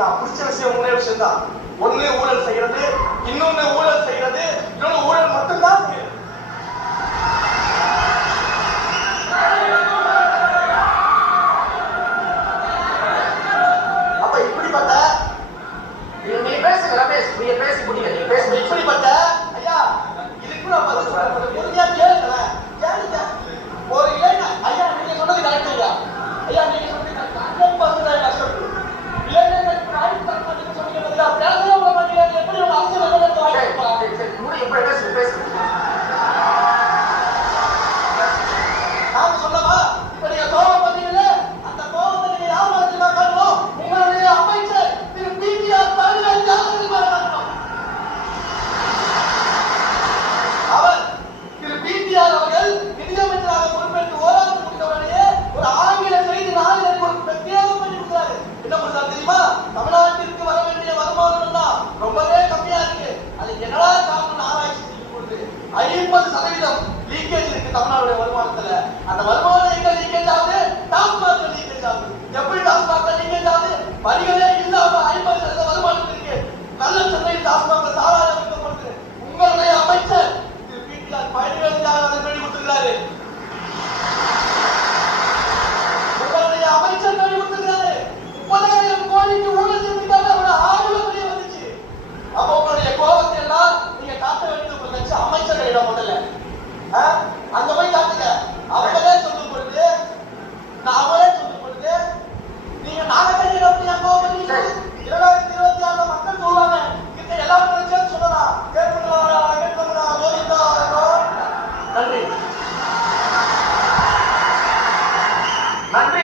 நான் பிடிச்ச விஷயம் மூணே விஷயம் தான். ஒண்ணு ஊழல் செய்யறது, இன்னொன்னு ஊழல் செய்யறது, இன்னொன்னு ஊழல் மட்டும்தான் செய்யறது. அப்ப இப்படிப்பட்ட நீ பேசுங்க ரமேஷ், நீங்க பேசி முடியுங்க, நீங்க பேசுங்க. இப்படிப்பட்ட ஐயா இதுக்கு நான் பதில் சொல்றேன். பொறுமையா கேளுங்களேன், கேளுங்க. ஒரு இளைஞ ஐயா நீங்க சொன்னது கரெக்ட் ஐயா. ஐயா நீங்க சொன்னது கரெக்ட். 100% கஷ்டம். இளைஞர்களுக்கு வாய்ப்பு தர மாட்டேன்னு சொன்னீங்க பதிலா பேசவே விட மாட்டீங்க. எப்படி ஒரு அரசியல் எதிர்ப்பு வாய்ப்பு சரி முடியும், இப்ப பேசுங்க பேசுங்க. நான் சொன்னமா இப்ப நீங்க கோபம் பண்ணீங்கல்ல, அந்த கோபத்தை நீங்க யார் மனசுல காட்டணும்? உங்களுடைய அமைச்சர் திரு பிடிஆர் தலைவர் ஜாதகத்தில் காட்டணும். அவர் திரு பிடிஆர் அவர்கள் நிதியமைச்சராக பொறுப்பேற்று ஓராண்டு முடிந்தவரையே ஒரு ஆங்கில செய்தி நாளிதழுக்கு ஒரு பிரத்யேகம் பண்ணி கொடுத்தாரு. என்ன பண்ணாரு தெரியுமா? தமிழ்நாட்டிற்கு வர வேண்டிய வருமானம் தான் ரொம்பவே கம்மியா இருக்கு, அதுக்கு என்னடா காரணம் ஆராய்ச்சி செய்யும் பொழுது 50% லீக்கேஜ் இருக்கு தமிழ்நாடு வருமானத்துல. அந்த வருமானம் எங்க லீக்கேஜ் ஆகுது? டாஸ்மாக் லீக்கேஜ் ஆகுது. எப்படி டாஸ்மாக் லீக்கேஜ் ஆகுது? வரிகள்